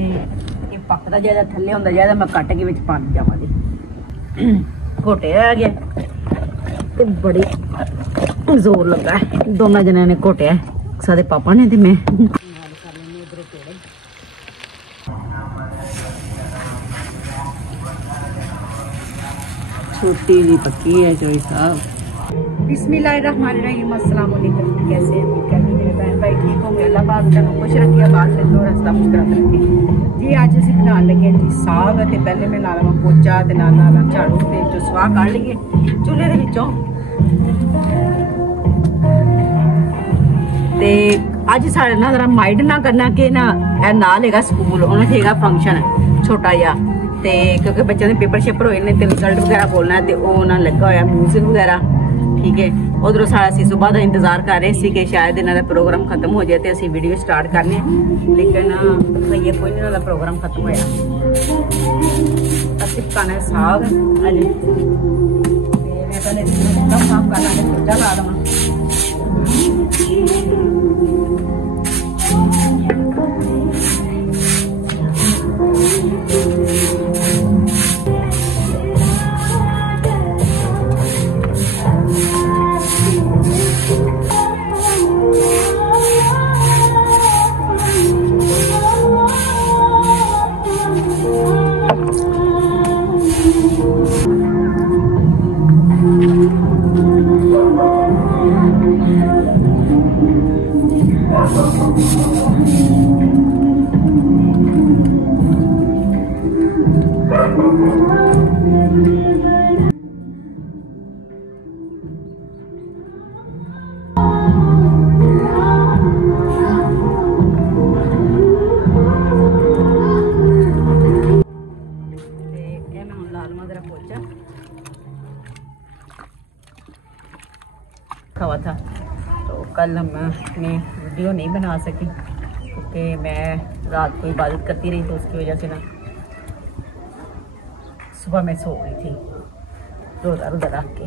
ये पकदा ज्यादा थल्ले होंदा ज्यादा मैं कट के विच पा जावांगी। घोटे आ गया ते बड़ी जोर लगा है, दोनों जने ने घोटिया सादे पापा ने ते मैं। छोटी जी पक्की है चोई साहब। बिस्मिल्लाहिर्रहमानिर्रहीम, अस्सलाम वालेकुम। कैसे हैं मेरे बहन भाई? ठीक होंगे? अल्लाह पाक तुहानू खुश रखे, आबाद रखे और हंसदा मुस्कुराता रखे जी। अज असीं बनाउण लगे जी साग ते पहले मैं ला लवां पोचा ते नाल झाड़ू ते जो स्वाह कढ लईए चूल्हे दे विचों। ते अज साढ़े ना जरा माइंड ना करना कि ना नाल हैगा स्कूल, उन्होंने हैगा फंक्शन छोटा जिहा, ते क्योंकि बच्चों के पेपर शेपर होए ने ते रिजल्ट वगैरह बोलना है, ते ओह ना लगा होया म्यूजिक वगैरह। ठीक है, उधरों सारा असीं सुबह का इंतजार कर रहे सी कि शायद इन्हों का प्रोग्राम खत्म हो जाए तो असीं वीडियो स्टार्ट करने, लेकिन भैया कोई नहीं, इन्हों प्रोग्राम खत्म होया। असीं पकाना है साग अज, मैं पहले साफ कर लांगे, पोचा ला देवां। खवा था तो कल मैं वीडियो नहीं बना सकी क्योंकि मैं रात को इबादत करती रही, तो उसकी वजह से ना सुबह मैं सो गई थी रोज़ा रोज़ा रख के।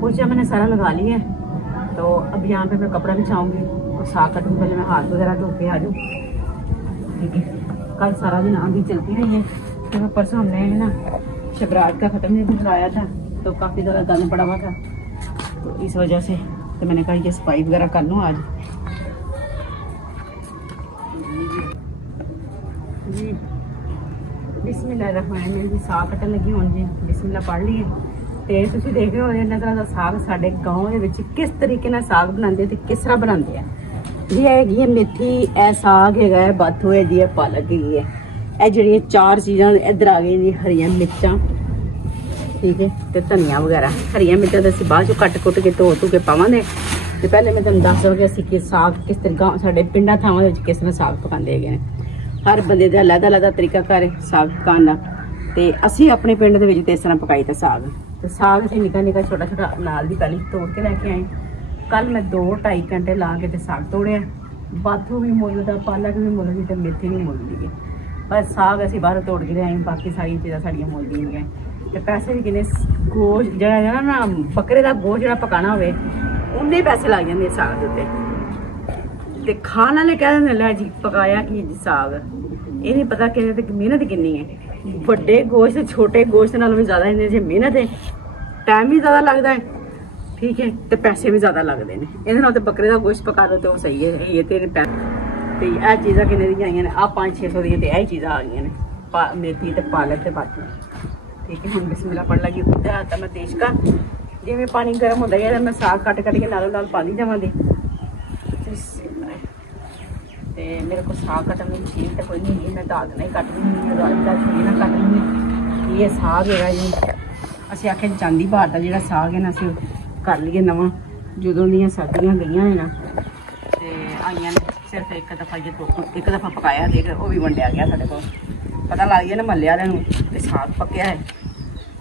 पोछा मैंने सारा लगा लिया है, तो अब यहाँ पे मैं कपड़ा बिछाऊंगी और साग कटूंगी। पहले मैं हाथ वगैरह धो के आ जाऊँ। ठीक है, कल सारा दिन आंधी चलती रही है, तो मैं परसों हमने ना शबरात का ख़त्म नहीं कराया था, तो काफ़ी ज़्यादा गंद पड़ा हुआ था, तो इस वजह से तो मैंने कहा ये सफाई वगैरह कर लूँ आज। जी बिस्मिल्लाहिर्रहमानिर्रहीम जी, साग कटन लगी हूँ जी, बिस्मिल्लाह पढ़ ली है। तो तुसीं देख रहे हो इन्ना तरह का साग साढ़े गाँव के किस तरीके नाल साग बनाते तो किस तरह बनाते हैं जी। है मेथी, ए साग है, बाथू है जी, पालक हैगी है, ए जी चार चीज़ां इधर आ गई जी। हरियां मिर्चां, ठीक है, तो धनिया वगैरह। हरियां मिर्चां तो असीं बाद चों कट कुट के धो के पावांगे, तो पहले मैं तुहानूं दस दवां असीं कि साग किस तरह साढ़े पिंडां थावां दे विच किस तरह साग पकांदे हैगे ने। हर बंदे दा अलग-अलग तरीका घर साग पकाउण दा, ते असीं अपने पिंड दे विच ते इस तरह पकाई दा साग। तो साग असीं निक्का निक्का छोटा छोटा नाल दी पैली तोड़ के लैके आए। कल मैं 2-2.5 घंटे ला के ते साग तोड़िया। बाथू भी मुल दा, पालक भी मुल दी, ते मेथी भी मुल दी है। बस साग असीं बाहरों तोड़ के लिआए, बाकी सारियां चीज़ां साड़ियां मुल दी हैं। ते पैसे भी किन्ने, गोश्त जेह्ड़ा ना बकरे दा गोश्त जेह्ड़ा पकाना होवे उन्ने पैसे लग जांदे साग दे उत्ते। ਤੇ ਖਾਣ ਵਾਲੇ ਕਹਿੰਦੇ ਲੈ ਜੀ ਪਕਾਇਆ ਕੀ ਜੀ ਸਾਗ, ਇਹ ਨਹੀਂ ਪਤਾ ਕਿ ਇਹਦੇ ਤੇ ਮਿਹਨਤ ਕਿੰਨੀ ਹੈ। ਵੱਡੇ ਗੋਸ਼ਤ ਛੋਟੇ ਗੋਸ਼ਤ ਨਾਲੋਂ ਵੀ ਜ਼ਿਆਦਾ ਇਹਦੇ 'ਚ ਮਿਹਨਤ ਹੈ, ਟਾਈਮ ਵੀ ਜ਼ਿਆਦਾ ਲੱਗਦਾ ਹੈ, ਠੀਕ ਹੈ, ਤੇ ਪੈਸੇ ਵੀ ਜ਼ਿਆਦਾ ਲੱਗਦੇ ਨੇ। ਇਹਦੇ ਨਾਲ ਤੇ ਬੱਕਰੇ ਦਾ ਗੋਸ਼ਤ ਪਕਾ ਲਓ ਤੇ ਉਹ ਸਹੀ ਹੈ। ਇਹ ਤੇ ਤੇ ਇਹ ਚੀਜ਼ਾਂ ਕਿੰਨੇ ਦੀਆਂ ਆਈਆਂ ਨੇ, ਆਹ 500-600 ਦੀਆਂ ਤੇ ਇਹ ਚੀਜ਼ਾਂ ਆ ਗਈਆਂ ਨੇ, ਮੇਥੀ ਤੇ ਪਾਲਕ ਤੇ ਬਾਕੀ, ਠੀਕ ਹੈ। ਹੁਣ ਬਿਸਮਿਲ੍ਲਾ ਪੜ ਲੱਗੀ ਉੱਤੇ ਤਾਂ ਮੈਂ ਦੇਸ਼ ਕਾ ਜਿਵੇਂ ਪਾਣੀ ਗਰਮ ਹੁੰਦਾ ਗਿਆ ਮੈਂ ਸਾਗ ਕੱਟ ਕੇ ਨਾਲੋਂ ਨਾਲ ਪਾ ਲਈ ਜਾਵਾਂਗੀ। ਤੇ ਮੇਰੇ ਕੋਲ ਸਾਗ ਕੱਟਣ ਦੀ ਮਸ਼ੀਨ ਤੇ ਕੋਈ ਨਹੀਂ, ਮੈਂ ਦਾਲ ਨਾਲ ਹੀ ਕੱਟ ਲੂੰਗੀ, ਦਾਲ ਨਾਲ ਕੱਟ ਲੂੰਗੀ। ਇਹ ਸਾਗ ਹੈਗਾ ਜੀ, ਅਸੀਂ ਆਖਿਆ ਚਾਂਦੀ ਬਾਰ ਦਾ ਜਿਹੜਾ ਸਾਗ ਹੈ ਨਾ ਅਸੀਂ ਕਰ ਲਈਏ ਨਵਾਂ, ਜਦੋਂ ਦੀਆਂ ਸਰਦੀਆਂ ਗਈਆਂ ਨੇ ਨਾ ਤੇ ਆਈਆਂ ਨੇ, ਸਿਰਫ ਇੱਕ ਦਫਾ ਪਕਾਇਆ ਤੇ ਉਹ ਵੀ ਵੰਡਿਆ ਗਿਆ। ਸਾਡੇ ਕੋਲ ਪਤਾ ਲੱਗ ਗਿਆ ਨਾ ਮਹੱਲੇ ਵਾਲਿਆਂ ਨੂੰ ਤੇ ਸਾਗ ਪੱਕਿਆ ਹੈ,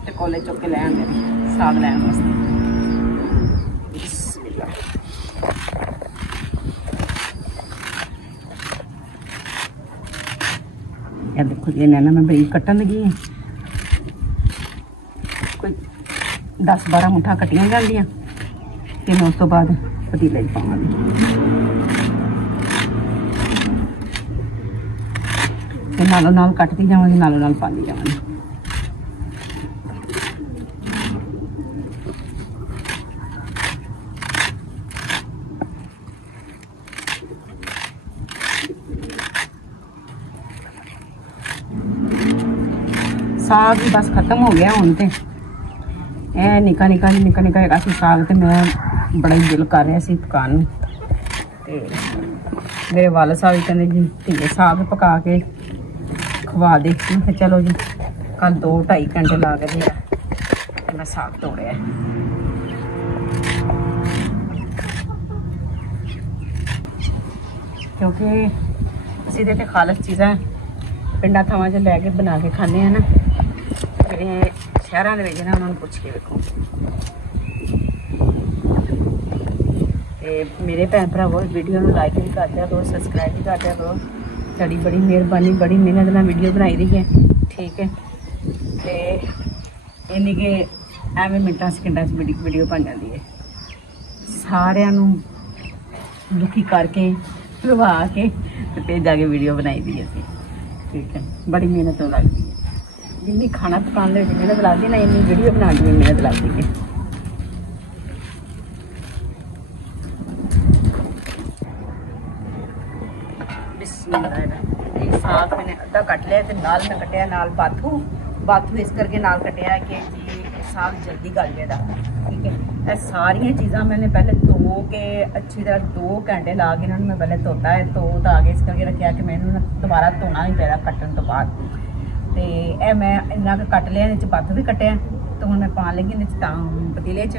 ਤੇ ਕੋਲੇ ਚੁੱਕ ਕੇ ਲੈ ਆਉਂਦੇ ਸਾਗ ਲੈਣ ਵਾਸਤੇ। ਇਹ ਦੇਖੋ ਜੀ, ਇਹਨਾਂ ਮੈਂ ਬਰੀਕ ਕੱਟਣ ਲੱਗੀ ਹਾਂ, ਕੋਈ 10-12 ਮੁੱਠਾਂ ਕੱਟੀਆਂ ਜਾਂਦੀਆਂ ਤੇ ਮੈਂ ਉਸ ਤੋਂ ਬਾਅਦ ਪਤੀਲੇ 'ਚ ਪਾਵਾਂਗੀ। ਤੇ ਨਾਲੋਂ ਨਾਲ ਕੱਟਦੀ ਜਾਵਾਂਗੀ, ਨਾਲੋਂ ਨਾਲ ਪਾਉਂਦੀ ਜਾਵਾਂਗੀ। साग भी बस खत्म हो गया हूँ, तो यह निका निका हैगा सी साग, तो मैं बड़ा ही दिल कर रहा सी पकाने। तो मेरे वाल साहब कहते जी धीए साग पका के खवा दे, मैं चलो जी कल 2-2.5 घंटे ला के मैं साग तोड़िया। क्योंकि असीं ते खालस चीज़ां पिंडां थावां 'च लै के बना के खाने हैं ना, ਜਿਹੜੇ ਸ਼ਹਿਰਾਂ ਦੇ ਵਿੱਚ ਨਾ ਉਹਨਾਂ ਨੂੰ ਪੁੱਛ ਕੇ ਵੇਖੋ। ਤੇ ਮੇਰੇ ਭੈਣ ਭਰਾਵੋ ਵੀਡੀਓ ਨੂੰ ਲਾਈਕ ਵੀ ਕਰ ਦਿਆ ਕਰੋ, ਸਬਸਕ੍ਰਾਈਬ ਵੀ ਕਰ ਦਿਆ ਕਰੋ। ਤੁਹਾਡੀ ਬੜੀ ਮਿਹਰਬਾਨੀ, ਬੜੀ ਮਿਹਨਤ ਨਾਲ ਵੀਡੀਓ ਬਣਾਈ ਰਹੀ ਹੈ, ਠੀਕ ਹੈ। ਤੇ ਇੰਨੀ ਕਿ ਐਵੇਂ ਮਿੰਟਾਂ ਸਕਿੰਟਾਂ 'ਚ ਵੀਡੀਓ ਬਣ ਜਾਂਦੀ ਹੈ। ਸਾਰਿਆਂ ਨੂੰ ਦੁਖੀ ਕਰਕੇ ਲਵਾ ਕੇ ਤੇ ਭੇਜ ਕੇ ਵੀਡੀਓ ਬਣਾਈ ਦੀ ਅਸੀਂ, ਠੀਕ ਹੈ। ਬੜੀ ਮਿਹਨਤ ਲੱਗਦੀ ਹੈ, जिन्नी खाना पकाने में मेहनत लगती ना, इन्नी वीडियो बनाने में मेहनत लगती है। साग मैंने अद्धा कट लिया, नाल मैं कटिया नाल बाथू इस करके नाल कटिया कि जी साग जल्दी गल जाएगा, ठीक है। ये सारिया चीज़ां मैंने पहले धो के अच्छी तरह 2 घंटे ला के इन्होंने मैं पहले धोता है, धो के इस करके रखा कि मैं इन्होंने दोबारा धोना नहीं चाहिए कट्टन तो बाद। तो यह मैं इन्ना कट लिया, नीचे बाथू भी कटिया, तो हूँ मैं पा लगी नीचे पतीले च।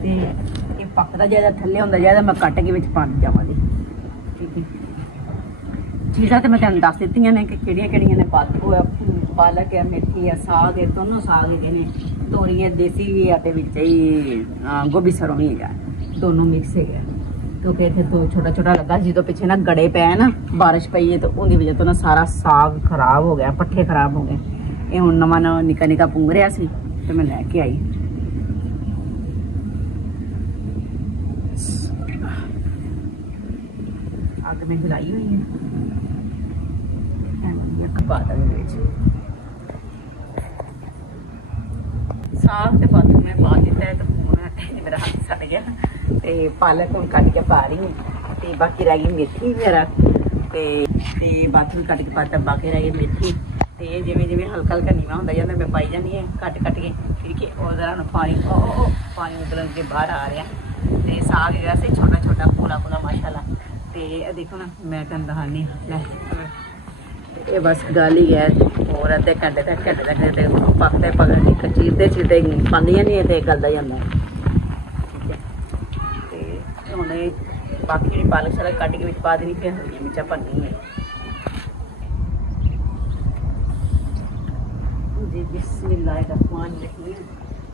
ये पकता ज़्यादा थल्ले होंदा ज़्यादा, मैं कट के पानी जावांगी, ठीक है। चीज़ां तो मैं तुहानूं दस दित्तियां ने कि किहड़ियां ने, बाथू है, पालक है, मेथी है, साग है, दोनों साग है ने, तोरी है देसी भी है, तो गोभी सरों भी है, दोनों मिक्स है। क्योंकि इतने तो छोटा छोटा लगा, जो पिछे ना गड़े पे ना बारिश पई है, तो उनकी वजह तो ना सारा साग खराब हो गया, पट्ठे खराब हो गए। ये हुण नवां नवां निक्का पुंग रहा सी, तो मैं लैके आई। अग में जलाई हुई है, साग तो बाथू में पा दिता है, तो मेरा हाथ सड़ गया। ते पालक हूँ कट के पा रही हूँ, तो बाकी रह गई मेथी मेरा, ते बाथू कट के पाता, बाकी रह गई मेथी। तो जिमें जिमें हल्का हल्का नीवा होंदा जांदा मैं पाई जानी है कट के, ठीक है। और जरा पानी मतलब के बाहर आ रहा, तो साग है से छोटा छोटा पूरा माशाल्लाह। तो देखो ना मैं तुहानूं दखानी ये बस गल ही है, और अद्धे घंटे तक पकते चीरते पादियां नहीं तो गलदा जांदा। बाकी जी पालक शालक कट के पा देनी, फिर हरियां मिर्चां भरनी है जी। बिस्मिल्लाहिर्रहमानिर्रहीम।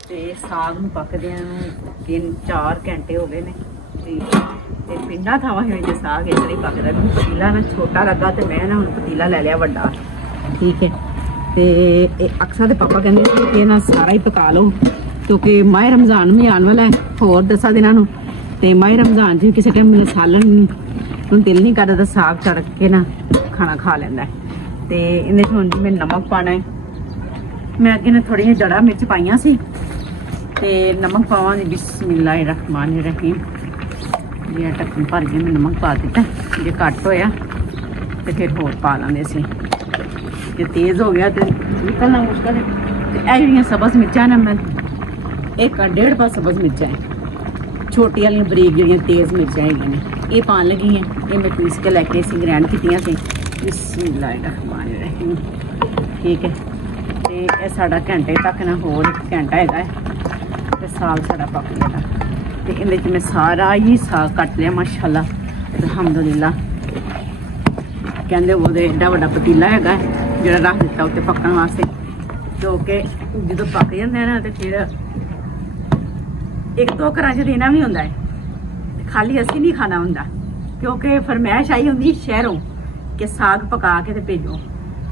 ते साग नूं पकदियां 3-4 घंटे हो गए ने, ते पिंडां थावां विच साग इस तरह पकदा। पतीला ना छोटा लगा, तो मैं ना हुण पतीला ले लिया वड्डा, ठीक है। ते अक्सर ते पापा कहंदे कि ना सारा ही पका लो, ਕਿਉਂਕਿ ਮਾਹ ਰਮਜ਼ਾਨ ਵੀ ਆਉਣ ਵਾਲਾ ਹੈ ਹੋਰ 10 ਦਿਨਾਂ ਨੂੰ। ਤੇ ਮਾਹ ਰਮਜ਼ਾਨ 'ਚ ਵੀ ਕਿਸੇ ਟਾਈਮ ਮੈਨੂੰ ਸਾਲਨ ਨੂੰ ਦਿਲ ਨਹੀਂ ਕਰਦਾ ਤਾਂ ਸਾਗ ਤੜਕ ਕੇ ਨਾ ਖਾਣਾ ਖਾ ਲੈਂਦਾ। ਤੇ ਇਹਦੇ 'ਚ ਹੁਣ ਜੀ ਮੈਂ ਨਮਕ ਪਾਉਣਾ ਹੈ। ਮੈਂ ਅੱਗੇ ਨੇ ਥੋੜ੍ਹੀਆਂ ਜਿਹੀਆਂ ਜੜਾ ਮਿਰਚ ਪਾਈਆਂ ਸੀ ਤੇ ਨਮਕ ਪਾਵਾਂਗੀ। ਬਿਸਮਿल्लाहिर्रहमानिर्रहीम। ये ढक्कन भर के मैं नमक पा दिता। जे घट होया तो फिर होर पा लांगे असीं। जे तेज़ हो गया तो निकलना मुश्किल है। ये जिहड़ियां सब्ज़ मिर्चां ने मैं 1.5 पा सब्ज़ मिर्चां है, छोटी वाली बरीक जिहड़ियां तेज़ मिर्चां हैगियां ने ये पान लगी हैं। ये मैं पीस के लैके इसी ग्रैंड कीतियां सी। बिस्मिल्लाहिर्रहमानिर्रहीम। ठीक है। तो यह साडा घंटे तक ना होर 1 घंटा हैगा ते साग साडा पक जाएगा। तो इहदे च मैं सारा ही साग कट लिया माशाल्लाह अल्हम्दुलिल्लाह। कहंदे ओहदे एडा वड्डा पतीला हैगा जिहड़ा रख दिता उत्ते पकण वास्ते, क्योंकि जो पक जाते हैं ना तो फिर 1-2 घरां च देना भी हुंदा है, खाली असीं नहीं खाना हुंदा, क्योंकि फरमैश आई हुंदी शहरों कि साग पका के ते भेजो।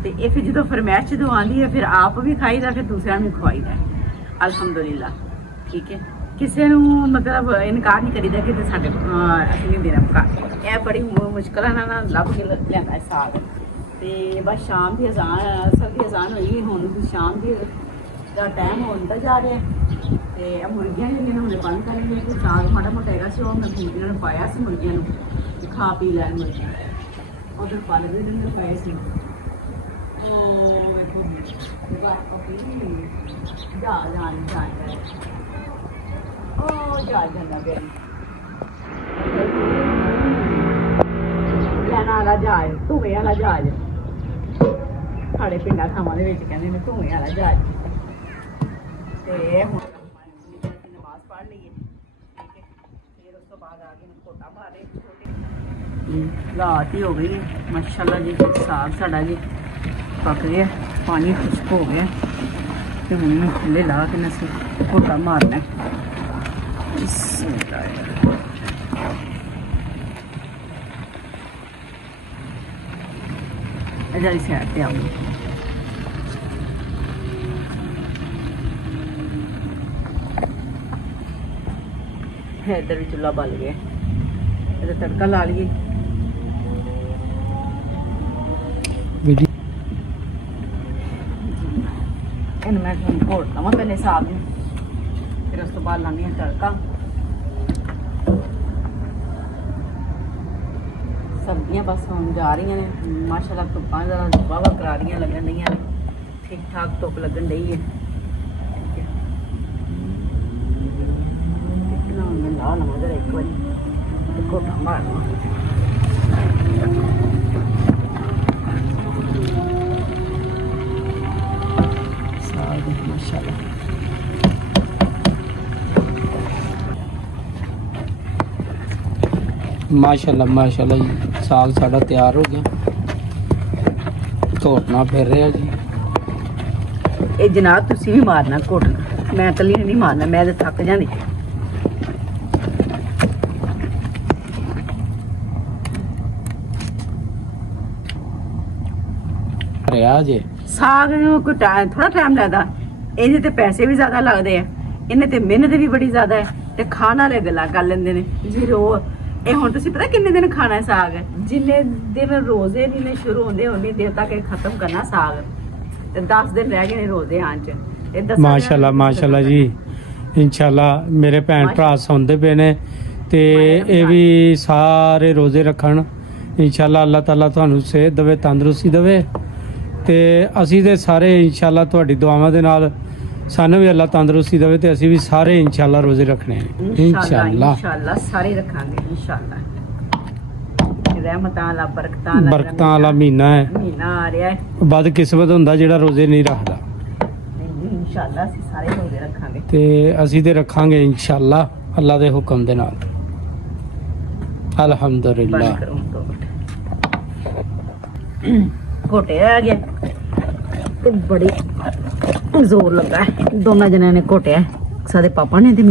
तो ये फिर जो फरमैश जो आती है फिर आप भी खाईदा फिर दूसरा भी खवाईदा अल्हम्दुलिल्लाह। ठीक है। किसी को मतलब इनकार नहीं करीदा कि साढ़े असीं नहीं देना पका। यह बड़ी मुश्किल ना लभ के लिया साग। तो बस शाम की अजान असर की अजान हुई हुण शाम की टाइम होता जा रहा है। तो मुर्गियां जिन्हें हमने बंद कर लिया कि साग माड़ा मोटा है मैं मुर्गियों ने पाया से मुर्गियों खा पी लैन मुर्गियां उधर पल भी नहीं पाए से। जहाज धुएं वाला जहाज साढ़े पिंडा थावां दे विच कहंदे ने धुएं वाला जहाज। ते हुण नमाज पढ़ लईए। ठीक है। फिर उस तो बाद आगे घोटा मारे रात ही हो गई है माशाल्लाह जी। साग साडा जी पक गया, पानी खुश्क हो गया। तो हम खुले ला के नसी घोटा मारना है। इधर साइड पे आऊंगी। इधर भी चूल्हा बल गया, इधर तड़का ला लिए। मैं घोट लवा पहले साग में, फिर उस तो बाद लानी है तड़का। सब्जियां बस हम जा रही ने माशाल्लाह धुप्पां जरा वाहवा करारियां लगन दी, ठीक ठाक धुप लगन दी है। ठीक है। इतना मैं ला लवा जरा एक बार घोटा मार लवा। माशाल्लाह माशाल्लाह जी साग साड़ा तैयार हो गया। घोटना फिर रहा जी। ये जनाब तुसी भी मारना घोटना, मैं कली नहीं मारना, मैं तो थक जाती। साग कोई थोड़ा टाइम लगता, ये तो पैसे भी ज्यादा लगते हैं, इन्हें तो मेहनत भी बड़ी ज्यादा है, ते खाना वाले गल्लां कर लेंदे ने जी। रो ये हुण तुसीं पता किन्ने दिन खाना है साग? जिन्ने दिन रोजे नहीं शुरू होंदे उन्नी देर तक खत्म करना साग। ते 10 दिन रह गए ने रोजे आन च। माशाल्लाह माशाल्लाह जी। इंशाल्लाह मेरे भैन भरा सौंदे पे ने ते ये भी सारे रोजे रखन। इंशाल्लाह अल्लाह ताला तुहानू सेहत देवे, तंदुरुस्ती देवे। ते असी ते सारे इंशाल्लाह तुहाडी दुआवां दे नाल सानू भी अल्लाह तंदुरुस्ती देवे ते असी भी सारे इंशाल्लाह रोजे रखने हैं। इंशाल्लाह इंशाल्लाह सारे रखांगे इंशाल्लाह। रहमतां वाला बरकतां वाला महीना है, महीना आ रहा है। बदकिस्मत हुंदा जेड़ा रोजे नहीं रखदा। इंशाल्लाह असी सारे रोजे रखांगे ते असी ते रखांगे इंशाल्लाह अल्लाह दे हुक्म दे नाल। अल्हम्दुलिल्लाह। घोटे आ गए तो बड़ी जोर लगा है, दोनों जने ने घोटिया सादे पापा ने ते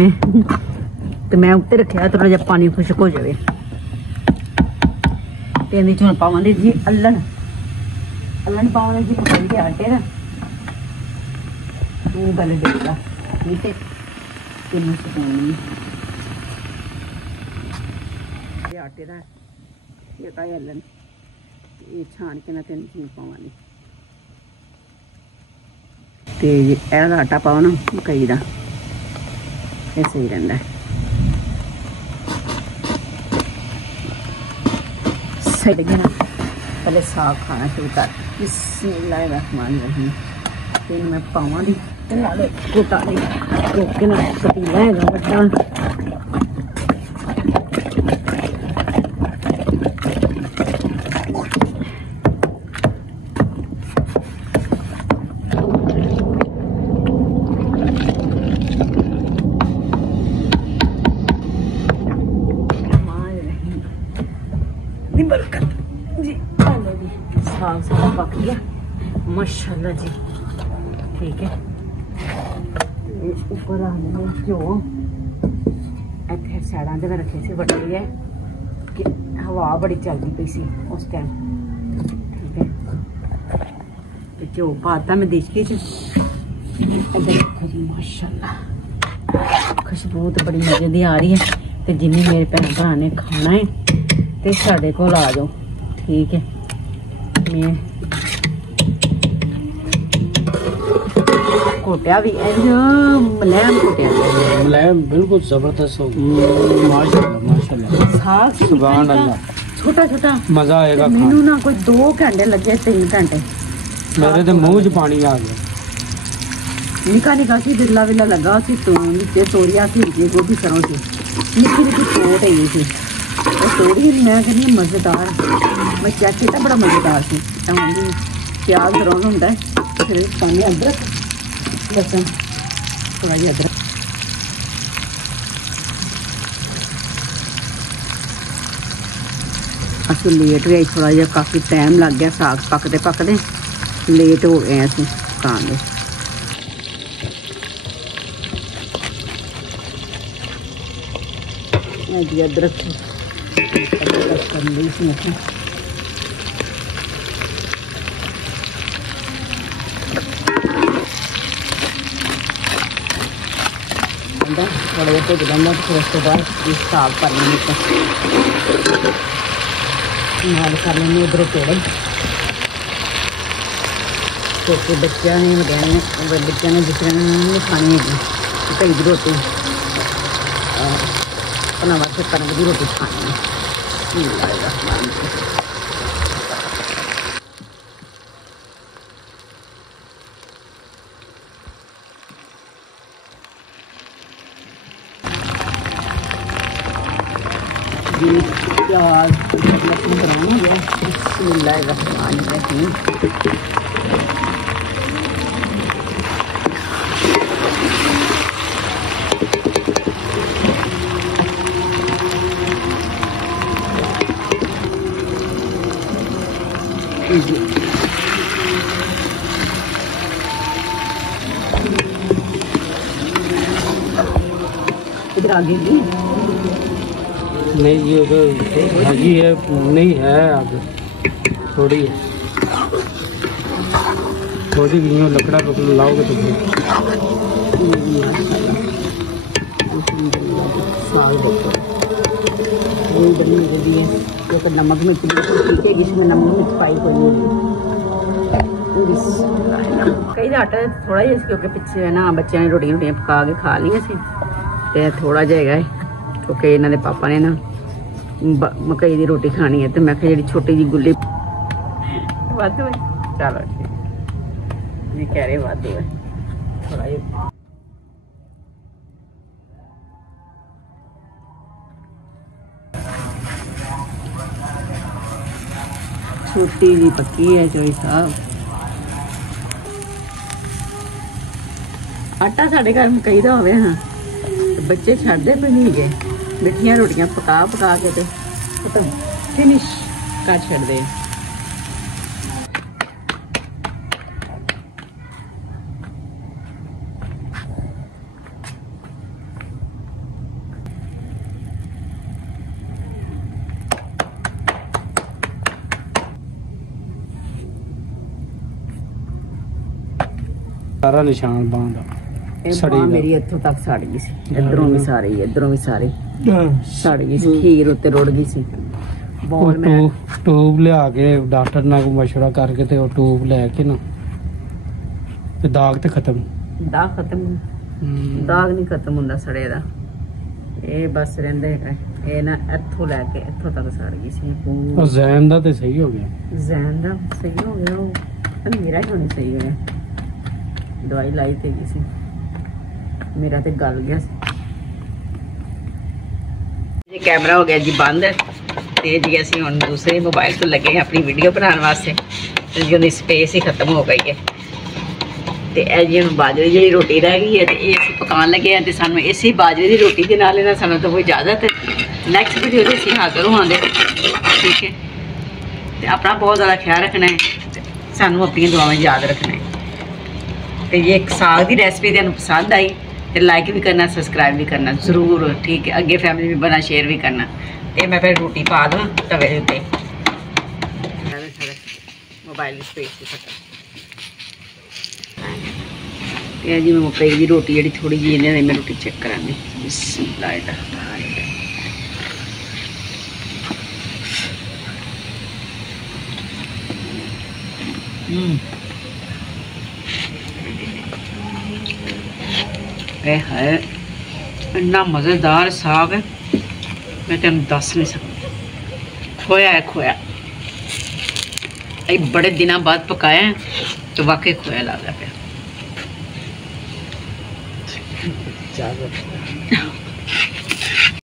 मैं उत्ते रखा थोड़ा जिहा पानी खुश्क हो जाए। ते इहदे च हुण पावांगे जी अल्लण पावांगे जी मकई के आटे दा। तू गल देगा ठीक है। ਤੈਨੂੰ ਸਕੂਨ ਨਹੀਂ ਇਹ ਆਟੇ ਦਾ ਇਹ ਤਾਂ ਹਲਣ ਇਹ ਛਾਣ ਕੇ ਨਾ ਤੈਨੂੰ ਚੀਜ਼ ਪਾਵਾਂਗੇ ਤੇ ਇਹਦਾ ਆਟਾ ਪਾਓ ਨਾ ਮਕਈ ਦਾ ਇਹ ਸਹੀ ਰਹਿੰਦਾ ਸਹੀ ਗਿਆ ਨਾ पहले साग खाना शुरू कर बिस्मिल्लाहिर्रहमानिर्रहीम फिर मैं पावांगी ते नाले कोटाली रोके ना पतीला हैगा बड़ा साग सारा पक गया माशाल्लाह जी ठीक है ऊपर आने जो इतने साइडा से रखे थे बटे है कि हवा बड़ी चलती पई सी उस टाइम ठीक है तो जो पाता मैं देख के माशाल्लाह खुशबू तो बड़ी मजे की आ रही है तो जिन्हें मेरे भैन भरा ने खाना है तो साढ़े को आ जाओ ठीक है मैं कोटिया भी मलैम कोटिया मलैम बिल्कुल जबरदस्त हो माशाल्लाह माशाल्लाह साग सुभान अल्लाह छोटा छोटा मजा आएगा मैनू ना कोई 2 घंटे लगे 3 घंटे मेरे तो मुंह च पानी आ गया निका निका सी बिरला बिरला लगा सी तो नीचे तोरिया खींचे गोभी सरों से निक्की निक्की तोड़ आई थी और तोड़ी मैं कहनी मजेदार मैं चेक किया बड़ा मजेदार सी प्याज रौन होंगे फिर पानी अदरक लसन थोड़ा जी अदरक असं लेट गए थोड़ा जहा काफ़ी टाइम लग गया साग पकते पकते लेट हो गए असं खान दे अदरक थोड़ा जहा भुज लेंगे फिर उस बाद साग कर लेंगे नाल कर लेंगे उधर पेड़े क्योंकि बच्चों ने बच्चों ने जिस तरह नहीं खानी है कई की रोटी अपना वास्ते कनक की रोटी खानी है प्याज लहसुन ब्राउन हो गया बिस्मिल्लाहिर्रहमानिर्रहीम इधर आगे भी नहीं ये उधर भाजी है नहीं है आगे थोड़ी है थोड़ी भी लकड़ा पकड़ लाओगे तो नमक मिर्च ठीक है जिसमें नमक मिर्च पाई हुई होगी कई आटा थोड़ा ही क्योंकि पिछले ना बच्चों ने रोटियां रोटियां पका के खा लिया सी ते थोड़ा जाएगा क्योंकि इन्होंने पापा ने ना मकई की रोटी खानी है तो मैं जी छोटी जी गुल्ली वाधू है चलो ठीक नहीं कह रहे वाधू है थोड़ा ही छोटी जी पक्की है चोई साहब आटा साढ़े घर मकई का होवे हाँ बच्चे छड़ते भी नहीं गए मिठिया रोटियां पका पका के तो फिनिश कर छड़ते सारा निशान बांध ਇਹ ਸੜੀ ਬਾਂਹ ਦਾ। ਮੇਰੀ ਇੱਥੋਂ ਤੱਕ ਸੜ ਗਈ ਸੀ, ਇੱਧਰੋਂ ਵੀ ਸਾਰੀ ਇੱਧਰੋਂ ਵੀ ਸਾਰੀ ਸੜ ਗਈ ਸੀ, ਖੀਰ ਉੱਤੇ ਰੁੜ ਗਈ ਸੀ। ਉਹ ਬੋਲ ਮੈਂ ਟੂਬ ਲਿਆ ਕੇ ਡਾਕਟਰ ਨਾਲ ਕੋਈ ਮਸ਼ਵਰਾ ਕਰਕੇ ਤੇ ਉਹ ਟੂਬ ਲੈ ਕੇ ਨਾ ਤੇ ਦਾਗ ਤੇ ਖਤਮ। ਦਾਗ ਖਤਮ, ਦਾਗ ਨਹੀਂ ਖਤਮ ਹੁੰਦਾ ਸੜੇ ਦਾ, ਇਹ ਬਸ ਰਹਿੰਦਾ ਹੈਗਾ। ਇਹ ਨਾ ਇੱਥੋਂ ਲੈ ਕੇ ਇੱਥੋਂ ਤੱਕ ਸੜ ਗਈ ਸੀ ਉਹ ਜ਼ੈਨ ਦਾ ਤੇ ਸਹੀ ਹੋ ਗਿਆ। ਜ਼ੈਨ ਦਾ ਸਹੀ ਹੋ ਗਿਆ, ਉਹ ਤਾਂ ਮੇਰਾ ਹੀ ਹੋਣੀ ਸਹੀ ਹੋਇਆ। ਦਵਾਈ ਲਾਈ ਤੇ ਗਈ ਸੀ, ਮੇਰਾ ਤੇ ਗਲ ਗਿਆ ਸੀ। ਇਹ ਕੈਮਰਾ ਹੋ ਗਿਆ ਜੀ ਬੰਦ ਤੇ ਜੀ ਅਸੀਂ ਹੁਣ ਦੂਸਰੇ ਮੋਬਾਈਲ ਤੋਂ ਲੱਗੇ ਹਾਂ ਆਪਣੀ ਵੀਡੀਓ ਬਣਾਉਣ ਵਾਸਤੇ ਤੇ ਜੀ ਉਹਦੀ ਸਪੇਸ ਹੀ ਖਤਮ ਹੋ ਗਈ ਹੈ। ਤੇ ਇਹ ਜੀ ਹੁਣ ਬਾਜਰੇ ਜਿਹੜੀ ਰੋਟੀ ਰਹਿ ਗਈ ਹੈ ਤੇ ਇਹ ਅਸੀਂ ਪਕਾਉਣ ਲੱਗੇ ਹਾਂ ਤੇ ਸਾਨੂੰ ਇਸੇ ਬਾਜਰੇ ਦੀ ਰੋਟੀ ਦੇ ਨਾਲ ਇਹਨਾਂ ਸਾਨੂੰ ਤਾਂ ਕੋਈ ਇਜਾਜ਼ਤ। ਨੈਕਸਟ ਵੀਡੀਓ ਦੇ ਅਸੀਂ ਹਾਜ਼ਰ ਹੋਵਾਂਗੇ, ਠੀਕ ਹੈ। ਤੇ ਆਪਣਾ ਬਹੁਤ ਜ਼ਿਆਦਾ ਖਿਆਲ ਰੱਖਣਾ ਹੈ ਤੇ ਸਾਨੂੰ ਆਪਣੀਆਂ ਦੁਆਵਾਂ ਯਾਦ ਰੱਖਣਾ ਹੈ। ਤੇ ਜੇ ਇੱਕ ਸਾਗ ਦੀ ਰੈਸਪੀ ਤੁਹਾਨੂੰ ਪਸੰਦ ਆਈ ਤੇ ਲਾਈਕ ਵੀ ਕਰਨਾ, ਸਬਸਕ੍ਰਾਈਬ ਵੀ ਕਰਨਾ ਜ਼ਰੂਰ, ਠੀਕ ਹੈ। ਅੱਗੇ ਫੈਮਿਲੀ ਵੀ ਬਣਾ ਸ਼ੇਅਰ ਵੀ ਕਰਨਾ। ਤੇ ਮੈਂ ਫਿਰ ਰੋਟੀ ਪਾ ਦਵਾਂ ਤਵੇ ਦੇ ਉੱਤੇ। ਮੋਬਾਈਲ ਦੀ ਸਪੇਸ ਵੀ ਖਤਮ। ਤੇ ਜੀ ਮੈਂ ਮਕਈ ਦੀ ਰੋਟੀ ਜਿਹੜੀ ਥੋੜੀ ਜਿਹੀ ਇਹਨਾਂ ਨੇ ਮੈਂ ਰੋਟੀ ਚੈੱਕ ਕਰਾਂਗੀ। ਬਿਸਮਿਲ੍ਲਾਹ ਇਹ ਹੈ ਇੰਨਾ ਮਜ਼ੇਦਾਰ ਸਾਗ ਹੈ, ਮੈਂ ਤੈਨੂੰ ਦੱਸ ਨਹੀਂ ਸਕਦੀ। ਖੋਇਆ ਹੈ ਖੋਇਆ, ਇਹ ਬੜੇ ਦਿਨਾਂ ਬਾਅਦ ਪਕਾਇਆ ਹੈ तो वाकई खोया लगता पे।